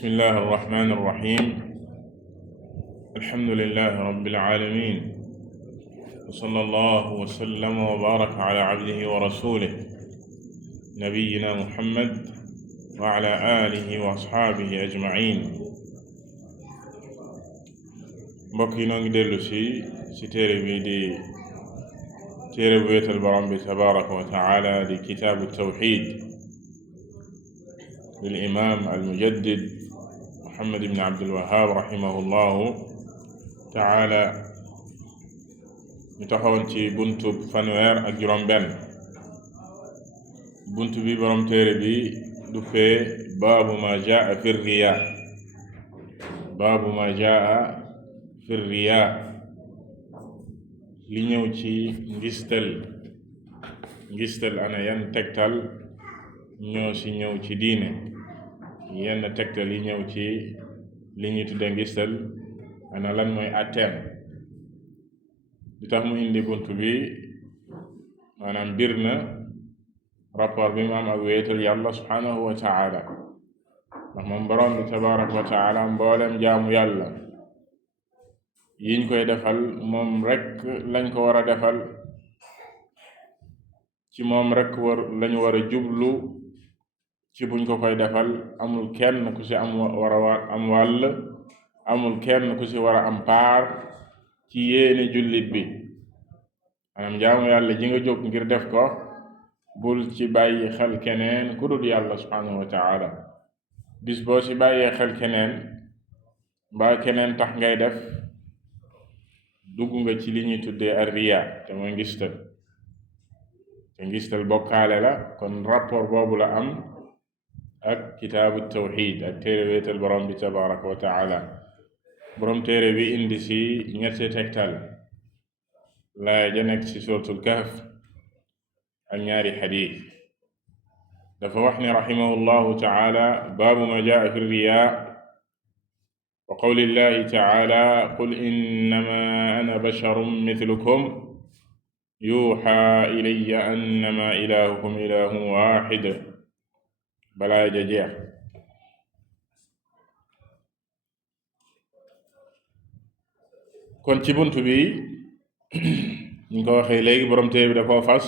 bismillahi arrahmani irrahim alhamdulilahi rabbil alamin wa sallallahu wa sallama wa baraka ala abdihi wa rasulih nabiyina muhammad wa ala alihi wa asxaabihi ajmain. mbokk yi noo ngi dellu si téere bi di téere bu wéetal borom bi tabaraka wa taala di kitaabu tawxid lil imam al mujaddid Muhammad ibn Abdul Wahhab rahimahullahu taala. ñu taxawoon ci buntu fanweer ak juróom-benn. buntu bi borom téere bi duppee baabu ma jaa fi riya. baabu ma jaa fi riya, li ñëw ci ngistal ana yan tegtal ñoo ci ñëw ci diine, yenn tegtal yi ñëw ci li ñuy tudde ngistal ana lan mooy atteem. li tax mu indi bunt bi maanaam bir na rapport bi mu am ak wéetal yàlla subhanahu wa taala, ndax moom borom bi tabaraka wa taala mboolem jaamu yàlla yiñ koy defal moom rek lañ ko war a defal, ci moom rek lañu war a jublu ci buñ ko koy defal. amul kenn ku ci am wàll, amul kenn ku ci war a am paar ci yéene jullit bi. maanaam jaamu yàlla ji nga jóg ngir def ko, bul ci bàyyi xel keneen ku dul yàlla subhanahu wa taala. bis boo ci bàyyee xel keneen mbaa keneen tax ngay def, dugg nga ci li ñuy tuddee ar-riya, te mooy ngistal. te ngistal bokkaale la. kon rapport boobu la am ak kitaabu tawxid, ak téere wéetal borom bi tabaraka wa taala. borom téere bi indi si ñetti tegtal, laaya ja nekk ci suratul kahf ak ñaari xadiis. dafa wax ne rahimahullahu taala, baabu ma jaa fi riya wa qawli llahi taala, qul innama ana basharun mithlukum yuuxa ilayya annama ilahukum ilahun waxid. balaa ja jeex. kon ci bunt bi ñu ko waxee léegi, borom téere bi dafa fas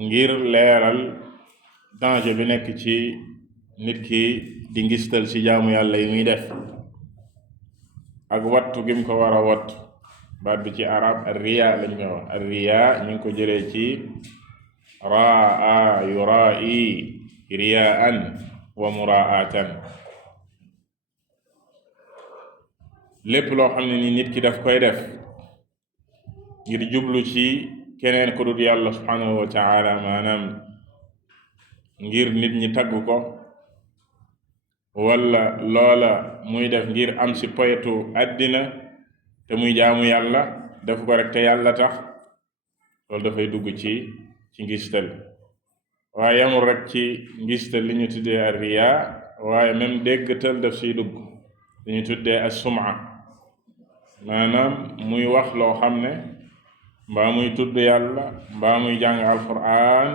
ngir leeral danger bi nekk ci nit ki di ngistal ci jaamu yàlla yi muy def, ak wattu gim ko war a wattu. baat bi ci arab ar-riya lañ ko wax. ar-riya ñu ngi ko jëlee ci raa yuraa'i riyaan wa muraatan. lépp loo xam ne ni nit ki daf koy def ngir jublu ci keneen ku dul yàlla subhanahu wa taala, maanaam ngir nit ñi tagg ko, wala loola muy def ngir am si poyetu àddina te muy jaamu yàlla, def ko rek te yàlla tax, loolu dafay dugg ci ngistal. waaye yamul rek ci ngistal li ñu tuddee ar-riya, waaye même déggtal daf siy dugg, li ñu tuddee as-sum'a, maanaam muy wax loo xam ne mbaa muy tudd yàlla mbaa muy jàng alquran,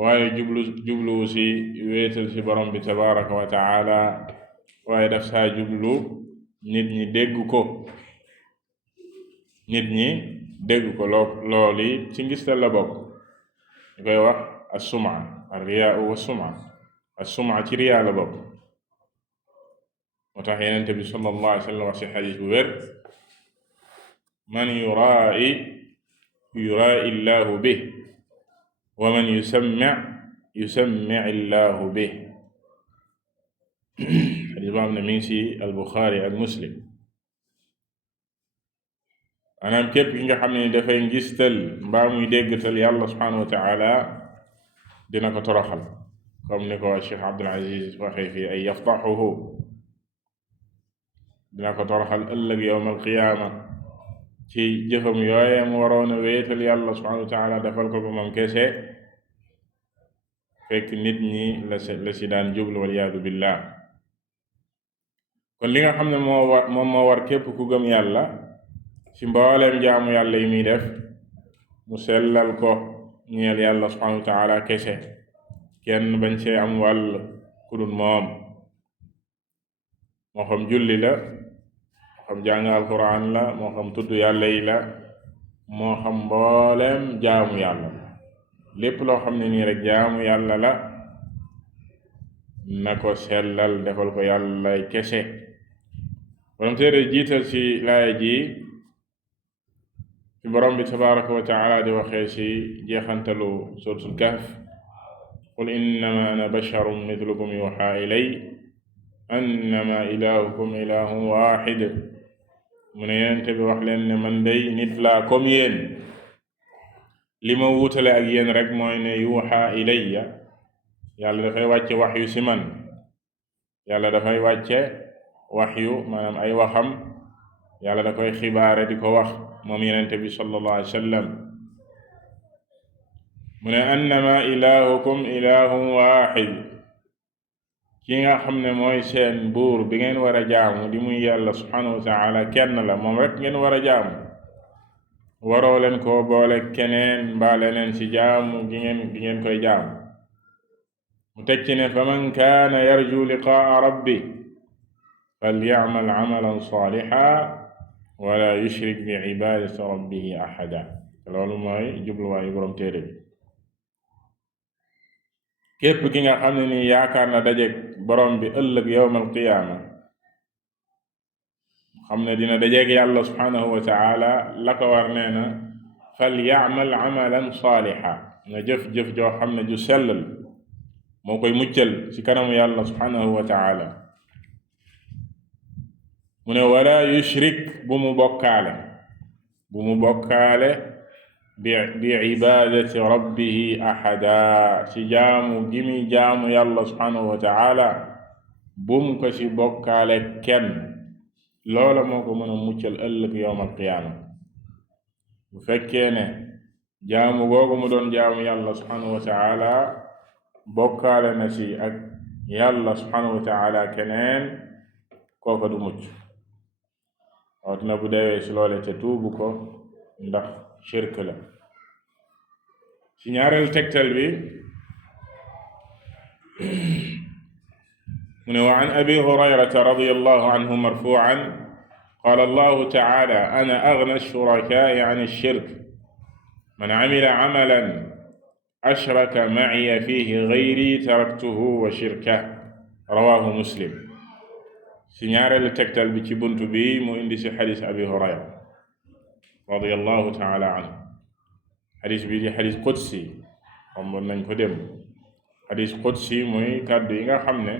waaye jubluwu si wéetal si borom bi tabaraka wa taala, waaye daf saa jublu nit ñi dégg ko. loolu ci ngistal la bokk. ñu koy wax as-sum'a, ar-riyaa wa as-sum'a. as-sum'a ci riyaa la bokk. moo tax Yonent bi sallallahu alayhi wa sallam wax ci xadiis bu wér, man yuraa'i llaahu bihi wa man yusammi' llaahu bihi. xadiis boo xam ne mi ngi ci al-Buxaari ak Muslim. maanaam képp ki nga xam ne dafay ngistal mbaa muy déggtal yàlla subhanahu wa taala, dina ko toroxal, comme ni ko Cheikh Abdul Aziz waxee fii, ay yafdaxuhu, dina ko toroxal ëllëg yawmal qiyaama ci jëfam yooye mu waroon a wéetal yàlla subhanahu wa taala, defal ko ko moom kese, fekk nit ñi la si daan jublu, waliyaadu billah. kon li nga xam ne moo war képp ku gëm yàlla ci mbooleem jaamu yàlla yi muy def, mu sellal ko ñeel yàlla subhanahu wa taala kese, kenn bañ cee am wàll ku dul moom moo xam julli la moo xam jàng alquran la moo xam tudd yàlla yi la moo xam mbooleem jaamu yàlla la lépp loo xam ne nii rek jaamu yàlla la na ko sellal defal ko yàllay kese borom téere jiital ci laaya ji fi borom bi tabaraka wa taala di waxee ci jeexantalu suratul kahf qul innama ana basharun mithlukum yuha ilay annama ilahukum ilahun waxid mu ne yenente bi wax leen ne man day nit laa comme yéen li ma wuutale ak yéen rek mooy ne yuha ilayya yàlla dafay wàcce wax yu ci man yàlla dafay wàcce wax yu maanaam ay waxam yàlla da koy xibaare di ko wax moom yenente bi sallallahu alayhi wa sallam mu ne annama ilahukum ilahun waxid ki nga xam ne mooy seen buur bi ngeen war a jaamu di muy yàlla subhanahu wa taala kenn la moom rek ngeen war a jaamu waroo leen koo boole keneen mbaa leneen ci jaamu gi ngeen koy jaamu mu teg ci ne fa man kaana yarju liqaa rabbi falyacmal camalan saalixa wala yushrik bi cibaadati rabbihi axada loolu mooy jubluwaayu borom téere bi képp ki nga xam ne ni yaakaar na dajeek borom bi ëllëg yowmal qiyaama xam ne dina dajeek yàlla subhaanahu wa taala la ko war nee na falyacmal camalan saalixa na jëf-jëf joo xam ne ju sellal moo koy muccal ci kanamu yàlla subhanahu wa taala mu ne wala yushrik bu mu bokkaale bi ibadati rabbihi ahada ci jaamu gi mi jaamu yàlla subhanahu wa taala bum ko ci bokkaale kenn loola moo ko mën a muccal ëllëg yowm alqiyaama bu fekkee ne jaamu googu mu doon jaamu yàlla subhanahu wa taala bokkaale na ci ak yàlla subhanahu wa taala keneen kooka du mucc waatina bu dewee ci loole te tuubu ko ndax shirk la ci ñaareel tegtal bi mu ne wa an abi hurayrata radiyallahu anhu marfu'an qala allahu taala ana aghna ash-shuraka'i 'an ash-shirk man 'amila 'amalan ashraka ma'iya fihi ghayri taraktuhu wa shirkahu rawahu muslim ci ñaareelu tegtal bi ci buntu bi mu indi ci xadis abi hurayra radiyallahu taala anhu xadis bi di xadis qudsi xamoon nañ ko dem xadis qudsi muy kàddu yi nga xam ne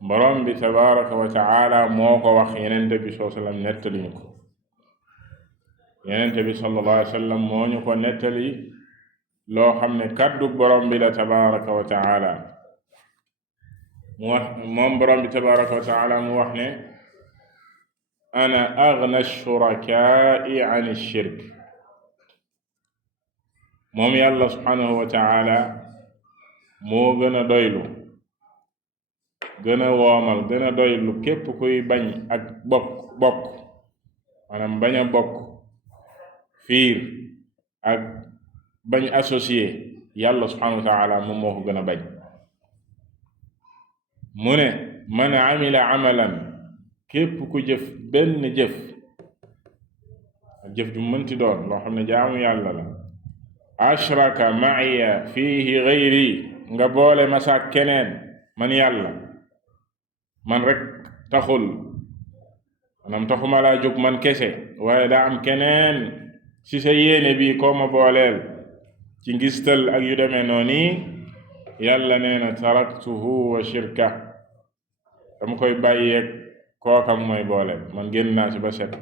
borom bi tabaraka wa taala moo ko wax yenente bi sallallahu alayhi wa sallam nettali ñu ko yenente bi sallallahu alayhi wa sallam moo ñu ko nettali loo xam ne kàddu borom bi la tabaraka wa taala mu wax moom borom bi tabaraka wa taala mu wax ne ana aghna ash-shuraka'i 'an ash-shirk moom yàlla subhanahu wa taala moo gën a doylu gën a woomal gën a doylu képp kuy bañ ak bokk maanaam bañ a bokk fiir ak bañ associé yàlla subhanahu wa taala moom moo ko gën a bañ mu ne man amila amalan képp ku jëf benn jëf ju mënti doon loo xam ne jaamu yàlla la ashraka ma'iya fiihi ghayri nga boole ma sa keneen man yàlla man rek taxul maanaam taxuma laa jóg man kese waaye daa am keneen ci sa yéene bi koo ma booleel ci ngistal ak yu demee noonu yàlla nee na taraktuhu wa shirka dama koy bàyyeeg kookam mooy booleel man génn naa ci ba set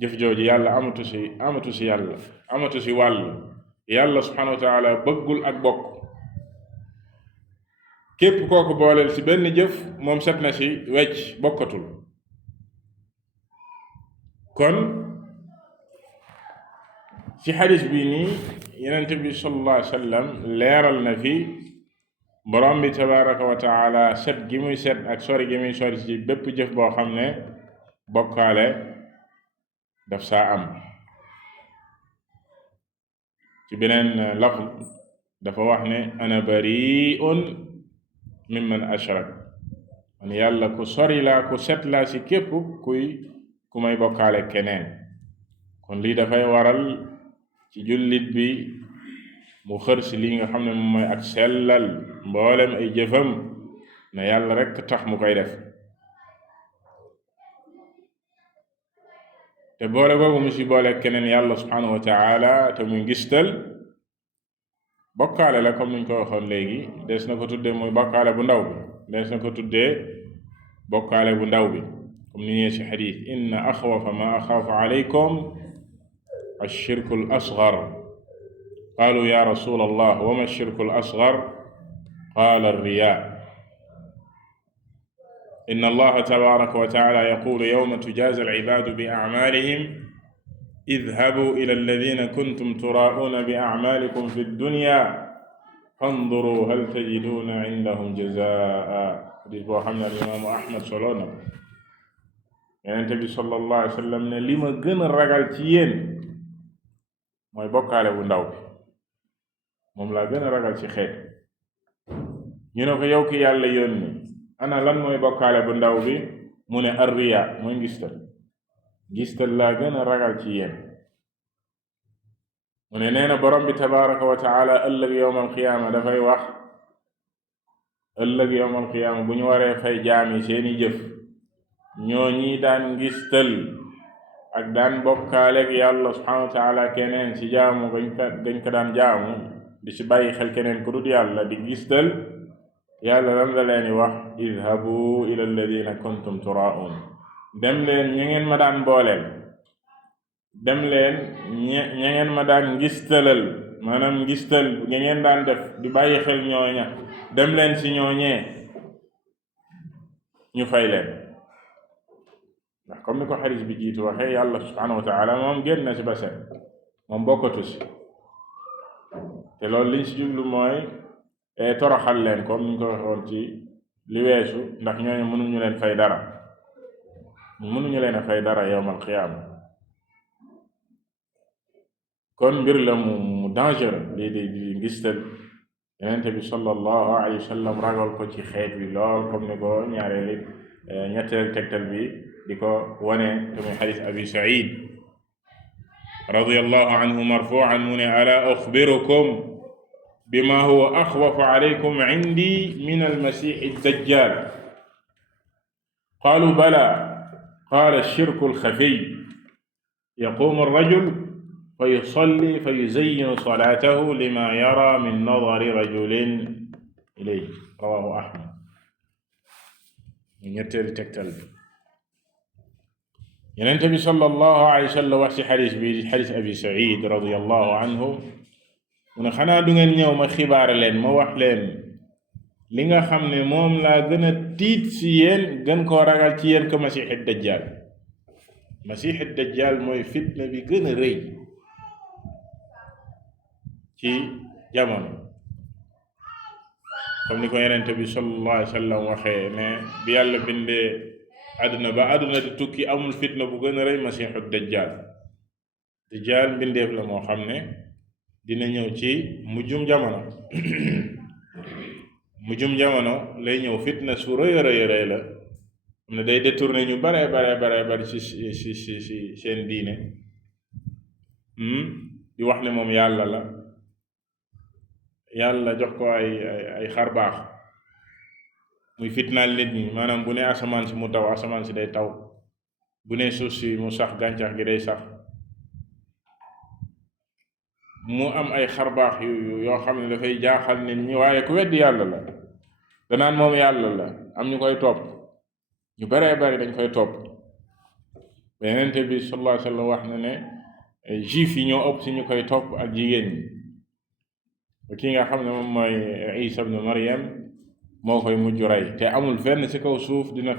jëf jooju yàlla amatu ci yàlla amatu ci wàll yàlla subhanahu wa taala bëggul ak bokk képp kooku booleel ci benn jëf moom set na ci wecc bokkatul kon ci xadis bi nii Yonent bi sallallahu alayhi wa sallam leeral na fi borom bi tabaraka wa taala set gi muy set ak sori gi muy sori ci bépp jëf boo xam ne bokkaale daf saa am ci beneen lafz dafa wax ne ana bari'un mimman ashrak man yàlla ku sori laa ku set laa ci képp ku may bokkaale keneen. kon lii dafay waral ci jullit bi mu xër ci li nga xam ne moom mooy ak sellal mboolem ay jëfam na yàlla rekk tax mu koy def, te boole googu mu ci boole keneen yàlla subhanahu wa taala te muy ngistal bokkaale la. comme niñ ko waxoon léegi, des na ko tuddee muy bokkaale bu ndaw bi, des na ko tuddee bokkaale bu ndaw bi, comme ni ñëwee ci xadiis inna axwafa ma axaafu alaykum ashirku al asgar qaalu ya rasul allah wa ma ashirku al asgar qaala arriya inna allaha tabaraka wa taala yaqulu yawma tujaaza al ibaadu bi acmaalihim idhabuu ila alladina kuntum turaa'uuna bi acmaalikum fi dunya fanduruu hal tajiduuna indahum jazaa. xadis boo xam ne al imaamu ahmad solo na ko. Yonent bi sallallahu alayhi wa sallam ne li ma gën a ragal ci yéen mooy bokkaale bu ndaw bi, moom laa gën a ragal ci xeet. ñu ne ko yow ki yàlla yónni ana lan mooy bokkaale bu ndaw bi? mu ne arriya mooy ngistal laa gën a ragal ci yéen. mu ne nee na borom bi tabaraka wa taala ëllëg yowmal qiyaama dafay wax, ëllëg yowmal qiyaama bu ñu waree fay jaam yi seeni jëf, ñoo ñi daan ngistal ak daan bokkaaleeg yàlla subhanahu wa taala keneen ci jaamu gañ ko daan jaamu, di ci bàyyi xel keneen ku dul yàlla, di ngistal, yàlla lan la leen di wax? idhabu ila alladina kuntum turaa'un, dem leen ña ngeen ma daan booleel, dem leen ña ngeen ma daan ngistalal, maanaam ngistal nga ngeen daan def di bàyyi xel ñooña, dem leen ci ñooñee ñu fay leen. ndax comme ni ko xadis bi jiitu waxee, yàlla subhanahu wa taala moom génn na ci ba set, moom bokkatu ci, te loolu liñ ci jublu mooy toroxal leen, comme niñ ko waxoon ci li weesu, ndax ñooñu mënuñu leen fay dara, mënuñu leen a fay dara yawmal qiyaama. kon mbir la mu dangereux lii di ngistal. Yonent bi sallallahu alayhi wa sallam ragal ko ci xeet bi lool, comme ni ko ñetteel tegtal bi di ko wane, te muy xadis abi said radiyallahu anhu marfuan mu ne ala uxbirukum bima huwa axwafu alaykum indi min almasixi dajjal qaalu bala qaala ashirku alxafiy yaqumu arrajul fa yusalli fa yuzayyinu salaatahu lima yara min nadari rajulin ilayhi rawahu ahmad. ñetteelu tegtal bi Yonent bi sallallahu alayhi wa sallam wax ci xadis bi xadis abi said radiyallahu anhu mu ne xanaa du ngeen ñëw ma xibaare leen, ma wax leen li nga xam ne moom laa gën a tiit ci yéen, gën koo ragal ci yéen ko masixi dajjal. masixi dajjal mooy fitna bi gën a rëy ci jamono, comme ni ko Yonent bi sallallahu alayhi wa sallam waxee ne bi yàlla bindee àdduna ba àdduna di tukki amul fitna bu gën a rëy masixu dajjal. dajjal mbindeef la moo xam ne dina ñëw ci mujjum jamono mujjum jamono lay ñëw, fitna su rëy rëy la, xam ne day détourné ñu bare bari ci seen diine, di wax ne moom yàlla la, yàlla jox ko ay xarbaax, muy fitnaal nit ñi. maanaam bu ne asamaan si mu taw, asamaan si day taw, bu ne suuf si mu sax, gàncax gi day sax, mu am ay xarbaax yoo xam ne dafay jaaxal nit ñi. waaye ku weddi yàlla la danaan moom yàlla la, am ñu koy topp, ñu baree bari dañ koy topp. Yonent bi sallallahu alayhi wa sallam wax na ne juif yi ñoo ëpp si ñu koy topp ak jigéen ñi. ki nga xam ne moom mooy Isa ibn Maryam moo koy mujj rey, te amul fenn ci kaw suuf dina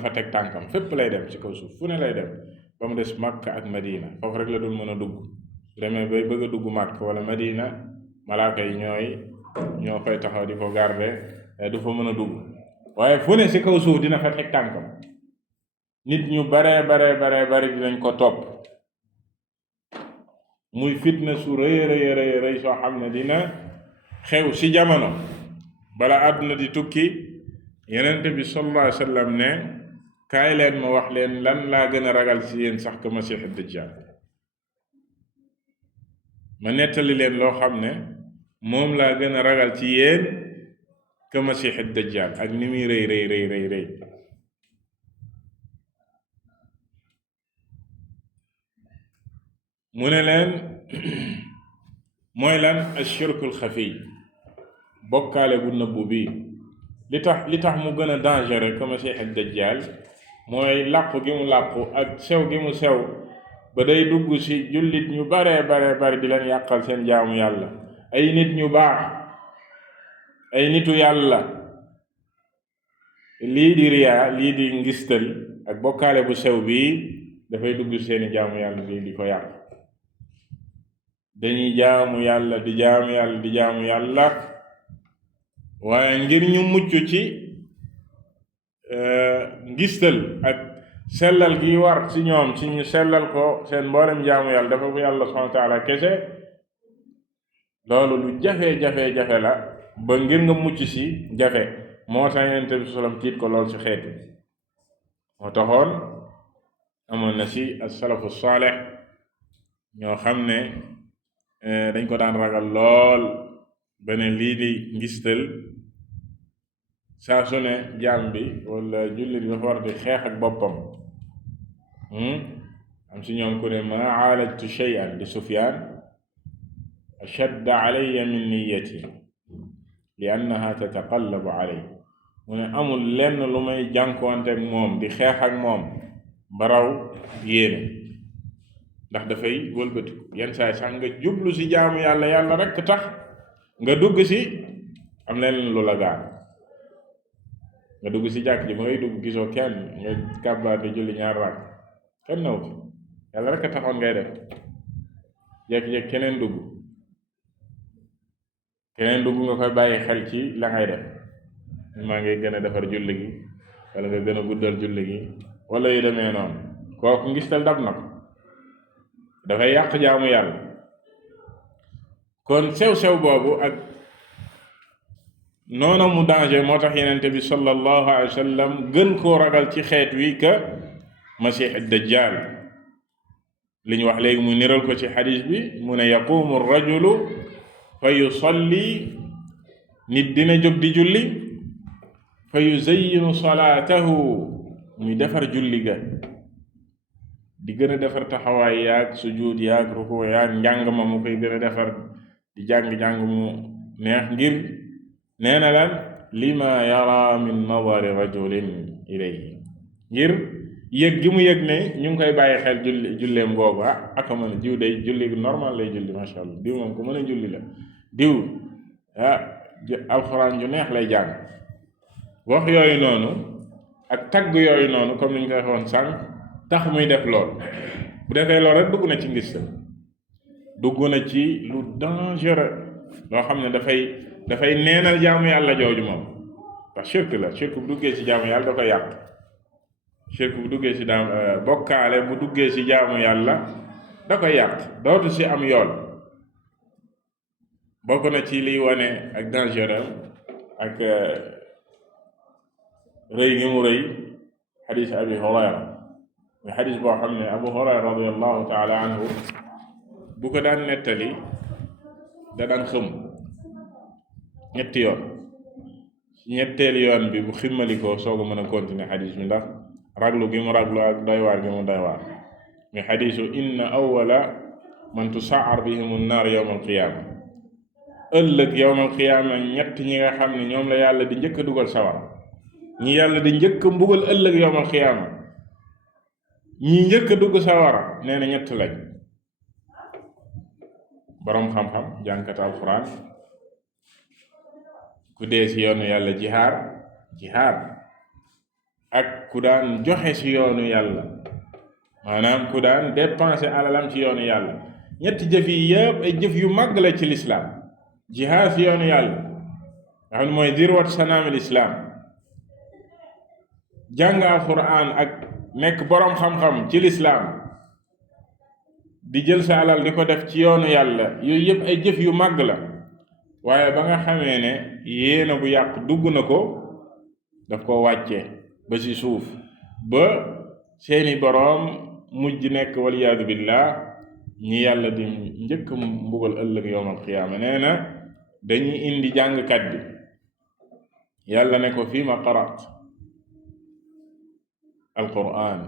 fa teg tànkam, fépp lay dem ci kaw suuf, fu ne lay dem, ba mu des Makka ak Madina, foofu rek la dul mën a dugg. su demee bay bëgg a dugg Makka wala Madina, malaaka yi ñoo koy taxaw di ko garder, du fa mën a dugg. waaye fu ne ci kaw suuf dina fa teg tànkam. nit ñu bare dinañ ko topp, muy fitna su rëy soo xam ne dina xew ci jamono bala àdduna di tukki. Yonent bi sallallahu alayhi wa sallam ne kaay leen ma wax leen lan laa gën a ragal ci yéen sax ko masiix dajjal, ma nettali leen loo xam ne moom laa gën a ragal ci yéen que masiix dajjal ak ni muy rëy rëy rëy rëy rëy. mu ne leen mooy lan ashirkul xafiy, bokkaale bu nëbbu bi. li tax mu gën a dangereux que masiix dajjal mooy làqu gi mu làqu ak sew gi mu sew ba day dugg ci jullit ñu bare di leen yàqal seen jaamu yàlla. ay nit ñu baax, ay nitu yàlla, lii di riyaa, lii di ngistal ak bokkaale bu sew bii dafay dugg seeni jaamu yàlla bii di ko yàq. dañuy jaamu yàlla di jaamu yàlla waaye ngir ñu mucc ci ngistal ak sellal gi war ci ñoom ci ñu sellal ko seen mboolem jaamu yàlla dafa bu yàlla subhanahu wa taala kese, loolu lu jafe la ba ngir nga mucc ci jafe. moo tax Yonent bi sallam tiit ko lool ci xeet yi. moo taxoon amoon na ci as-salafu saalih ñoo xam ne dañ ko daan ragal lool beneen lii di ngistal saa su ne jaam bi wala jullit dafa war di xeex ak boppam. am si ñoom ku ne ma aalajtu shay'an li Sufyaan ashadda alayya min niyyati li annaha tataqallabu alay. mu ne amul lenn lu may jànkuwante ak moom di xeex ak moom baraw yéene, ndax dafay wëlbatiku yenn saay sax nga jublu ci jaamu yàlla rekk tax nga dugg ci am lenn lu la gaar. nga dugg ci jàkk ji ba ngay dugg gisoo kenn, nga kàbbaar di julli ñaar raak kenn naw fi, yàlla rekk taxoon ngay def. jekki-jekki keneen dugg nga koy bàyyi xel ci la ngay def, maa ngi gën a defar julli gi wala nga gën a guddal julli gi wala yu demee noonu. kooku ngistal dab na ko, dafay yàq jaamu yàlla. kon sew boobu ak noona mu danger moo tax Yonent bi sallallahu alayhi wa sallam gën koo ragal ci xeet wi ka masiix dajjal. li ñu wax léegi mu niral ko ci xadiis bi, mu ne yaqumu rajulu fa yusalli, nit dina jóg di julli, fa yuzayyinu salaatahu, muy defar julli ga, di gën a defar taxawaay yaag sujuud yaag ruku yaag njàng ma mu koy gën a defar, di jàng mu neex, ngir nee na lan lima yara min nadari rajulin ilayhi, ngir yëg gi mu yëg ne ñu ngi koy bàyyi xel julleem googu. aka mën a jiw day julli normal lay julli, masha Allah, diw moom ko mën a julli la, diw alxuraan ju neex lay jàng. wax yooyu noonu ak tagg yooyu noonu comme ni ñu ko waxoon sànq tax muy def lool. bu defee lool rek dugg na ci ngistal, dugg na ci lu dangereux loo xam ne dafay neenal jaamu yàlla jooju moom. parce que shirk bu duggee ci jaamu yàlla da koy yàq. shirk bu duggee ci bokkaale bu duggee ci jaamu yàlla da koy yàq, dootu ci am yool. bokk na ci liy wane ak dangereux ak rëy gi mu rëy xadiis Abi Hurayra. muy xadiis boo xam ne Abu Hurayra radiyallahu taala anhu bu ko daan nettali da daan xëm ñetti yoon. ñetteelu yoon bi bu ximmalikoo soog a mën a continuer xadiis bi, ndax raglu gi mu raglu ak doywaar gi mu doywaar. muy xadiisu inna awwala man tusaar bihim an-naar yawm al-qiyaama. ëllëg yawm al-qiyaama ñett ñi nga xam ne ñoom la yàlla di njëkk a dugal sawara, ñi yàlla di njëkk a mbugal ëllëg yawm al-qiyaama, ñi njëkk a dugg sawara nee na ñett lañ. boroom xam-xam jàngkat alxuraan, ku dee ci yoonu yàlla jihaad ak ku daan joxe ci yoonu yàlla, maanaam ku daan dépenser alalam ci yoonu yàlla. ñetti jëf yi yëpp ay jëf yu màgg la ci lislaam. jihaad ci yoonu yàlla nga xam ne mooy dirwat sanaamil islaam, jàng alxuraan ak nekk boroom xam-xam ci lislaam, di jël sa alal di ko def ci yoonu yàlla, yooyu yëpp ay jëf yu màgg la. waaye ba nga xamee ne yéena bu yàq dugg na ko, daf ko wàcce ba ci suuf ba seeni boroom mujj nekk waliyaadu billah ñi yàlla di njëkk mbugal ëllëg yowmal qiyaama. nee na dañuy indi jàngkat bi yàlla ne ko fii ma qaraat alquran,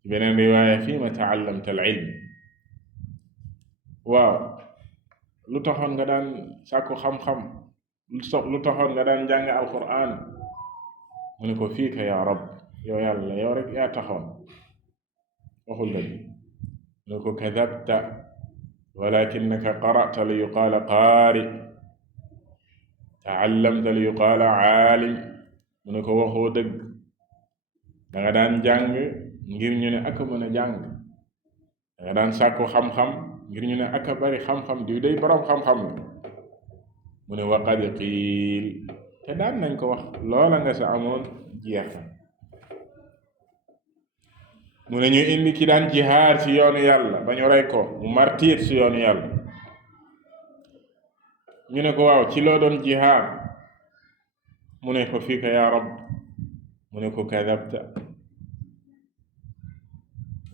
ci beneen riwaaya fii ma taallamta al ilm. waaw lu taxoon nga daan sàkku xam-xam, lu taxoon nga daan jàng alquran? mu ne ko fiika ya rab, yow yàlla yow rek yaa taxoon. waxul dëgg. mu ne ko kadabta walakinnaka qara'ta li yuqaala qaari, taallamta li yuqaala aalim. mu ne ko waxoo dëgg, danga daan jàng ngir ñu ne aka mën a jàng, danga daan sàkku xam-xam ngir ñu ne aka bari xam-xam, diw day boroom xam-xam la. mu ne waqad qiil, te daan nañ ko wax, loola nga sa amoon jeex na. mu ne ñu indi ki daan jihaar ci yoonu yàlla ba ñu rey ko, mu martiir ci yoonu yàlla. ñu ne ko waaw ci loo doon jihaar? mu ne ko fiika ya rab. mu ne ko kadabta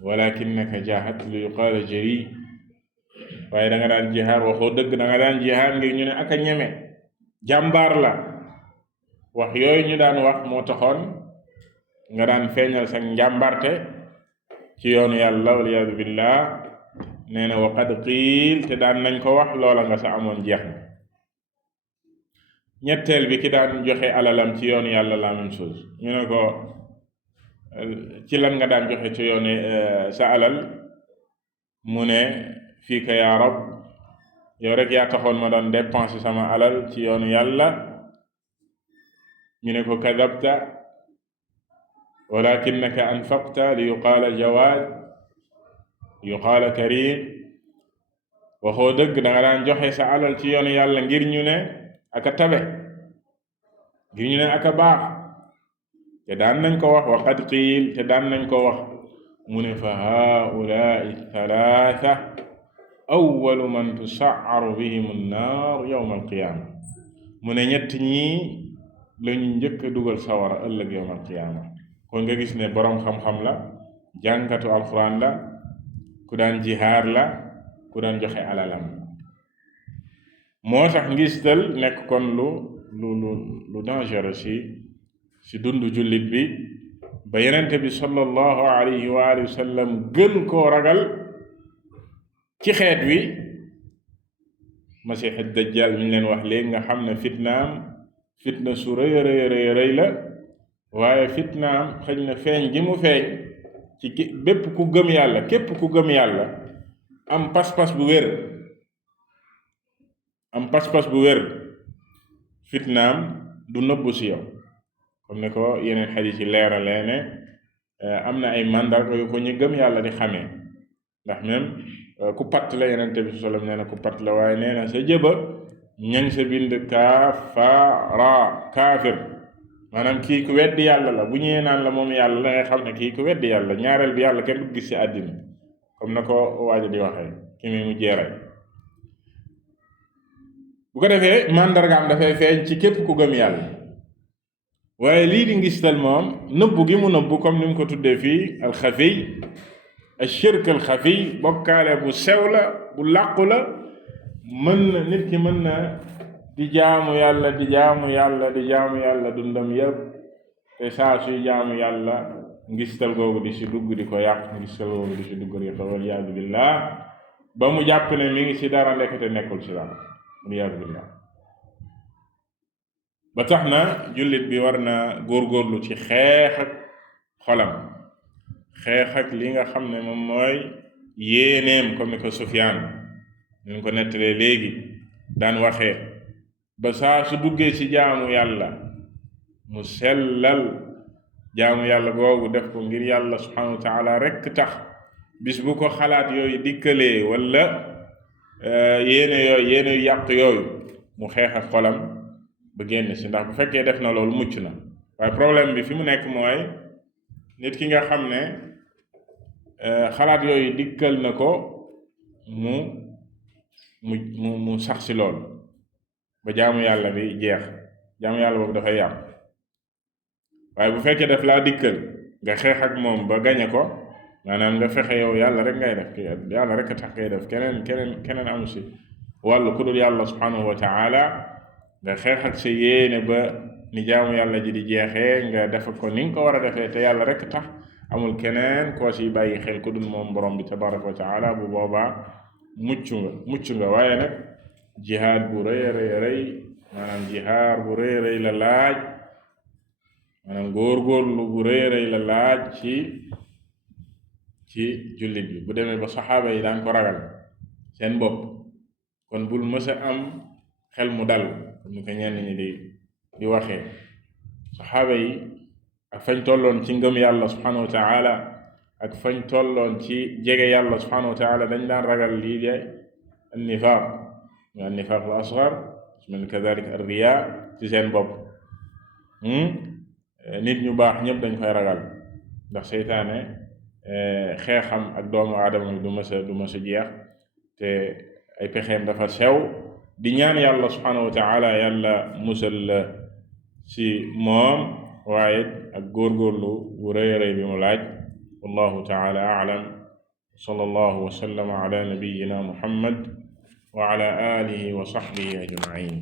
walakinnaka jahadta li yuqaala jari, waaye da nga daan jihaar, waxoo dëgg, da nga daan jihaar ngir ñu ne aka ñeme, jàmbaar la. wax yooyu ñu daan wax moo taxoon nga daan feeñal sa njàmbarte ci yoonu yàlla waliyaadu billah. nee na waqad qiil, te daan nañ ko wax, loola nga sa amoon jeex na. ñetteel bi ki daan joxe alalam ci yoonu yàlla la même chose. ñu ne ko ci lan nga daan joxe ci yoonu sa alal? mu ne fiika ya rab, yow rek yaa taxoon ma doon dépenser sama alal ci yoonu yàlla. ñu ne ko kadabta walakinnaka anfaqta li yuqaala jawaad, yuqaala karim. waxoo dëgg, danga daan joxe sa alal ci yoonu yàlla ngir ñu ne aka tabe, ngir ñu ne aka baax, te daan nañ ko wax. waqad qiil, te daan nañ ko wax. mu ne fa haulaai thalaatha awwalu man tusa'aru bihim an-naar yawma al-qiyaama. mu ne ñett ñii la ñu njëkk a dugal sawara ëllëg yawma al-qiyaama. kon nga gis ne boroom xam-xam la, jàngkatu alquran la, ku daan jihaar la, ku daan joxe alalam. moo tax ngistal nekk kon lu dangereux si dundu jullit bi, ba yenente bi sallallahu alayhi wa alihi wa sallam gën koo ragal ci xeet wi. masih ad-dajjal mi ñu leen wax léegi, nga xam ne fitna su rëy rëy la, waaye fitnaam xëy na feeñ gi mu feeñ ci bépp ku gëm yàlla, képp ku gëm yàlla am pas-pas bu wér, fitnaam du nëbbu si yow, comme ne ko yeneen xadiis yi leeralee ne am na ay màndarga yu ko ñu gëm yàlla di xamee. ndax même ku patt la, yenente bi sallam nee na ku patt la, waaye nee na sa jëba ñaŋ sa bind kaafara, kaafir, maanaam kii ku weddi yàlla la. bu ñëwee naan la moom yàlla la ngay xam ne kii ku weddi yàlla. ñaareel bi yàlla kenn du gis ci àddina, comme na ko waaja di waxee, ki muy mu jeeray. bu ko defee màndargaam dafay feeñ ci képp ku gëm yàlla. waaye lii di ngistal moom nëbbu gi mu nëbbu, comme ni mu ko tuddee fii alxafiy, ashirk alxafiy, bokkaale bu sew la, bu làqu la. nit ki mën na di jaamu yàlla dundam yépp, te saa suy jaamu yàlla ngistal googu di si dugg di ko yàq, ngistal googu di si dugg di ko waliyaadu billah, ba mu jàpp ne mi ngi si dara ndekete nekkul si dara, waliyaadu billah. ba tax na jullit bi war na góorgóorlu ci xeex ak xolam, xeex ak li nga xam ne moom mooy yéeneem, comme ni ko Sufyaan ñu ko nettalee léegi daan waxee. ba saa su duggee ci jaamu yàlla mu sellal jaamu yàlla googu, def ko ngir yàlla subhanahu wa taala rekk tax. bis bu ko xalaat yooyu dikkalee wala yéene yu yàq yooyu, mu xeex ak xolam ba génn si. ndax bu fekkee def na loolu mucc na. waaye problème bi fi mu nekk mooy nit ki nga xam ne xalaat yooyu dikkal na ko, mu sax si loolu ba jaamu yàlla bi jeex. jaamu yàlla boobu dafay yàqu. waaye bu fekkee daf laa dikkal nga xeex ak moom ba gañe ko, maanaam nga fexe yow yàlla rek ngay def, yàlla rek a tax ngay def, keneen amu si wàllu ku dul yàlla subhanahu wa taala, nga xeex ak sa yéene ba ni jaamu yàlla ji di jeexee nga def ko ni nga ko war a defee te yàlla rek tax, amul keneen koo si bàyyi xel ku dul moom borom bi tabaraka wa taala. bu boobaa mucc nga. waaye nag jihaad bu rëy maanaam jihaad bu rëy la laaj, maanaam góorgóorlu bu rëy la laaj ci jullit bi. bu demee ba saxaaba yi daan ko ragal seen bopp, kon bul mës a am xel mu dal comme ni ko ñenn ñi di waxee. saxaaba yi ak fañ tolloon ci ngëm yàlla subhanahu wa taala, ak fañ tolloon ci jege yàlla subhanahu wa taala, dañ daan ragal lii de annifaaq al asgar, min kadalik ar-riya ci seen bopp. nit ñu baax ñëpp dañ koy ragal, ndax seytaane xeexam ak doomu aadama du mës a jeex, te ay pexeem dafa sew. di ñaan yàlla subhanahu wa taala yàlla musal la ci moom, waaye ak góorgóorlu bu rëy bi mu laaj. wallahu taala a'lam. sallallahu wa sallama ala nabiyyina muhammad wa ala alihi wa sahbihi ajma'in.